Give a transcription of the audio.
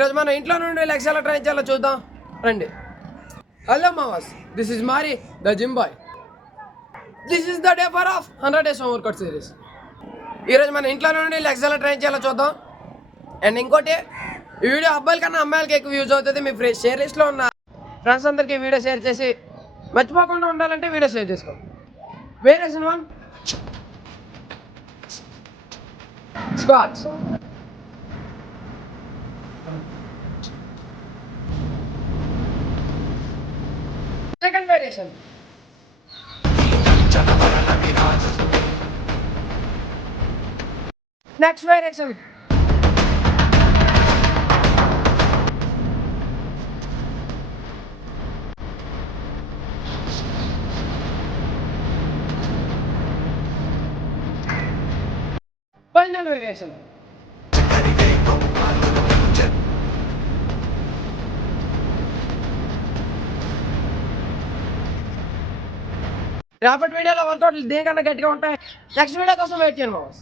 ఈరోజు మనం ఇంట్లో నుండి లెగ్స్ ఎలా ట్రై చేయాలో చూద్దాం రండి. హలో మావాస్, this is Mari the gym boy. This is the day four of 100 days home workout series. ఈరోజు మన ఇంట్లో నుండి లెగ్స్ ఎలా ట్రై చేయాలో చూద్దాం. అండ్ ఇంకోటి, ఈ వీడియో అబ్బాయిల కన్నా అమ్మాయిలకి ఎక్కువ యూజ్ అవుతుంది. మీ షేర్ లిస్ట్లో ఉన్న ఫ్రెండ్స్ అందరికీ వీడియో షేర్ చేసి మర్చిపోకుండా ఉండాలంటే వీడియో షేర్ చేసుకో. Variation 1 squats. Second variation. Next variation. Final variation. రేపటి వీడియోలో వర్కౌట్లు దేనికన్నా గట్టిగా ఉంటాయి. నెక్స్ట్ వీడియో కోసం వెయిట్ చేయండి బాస్.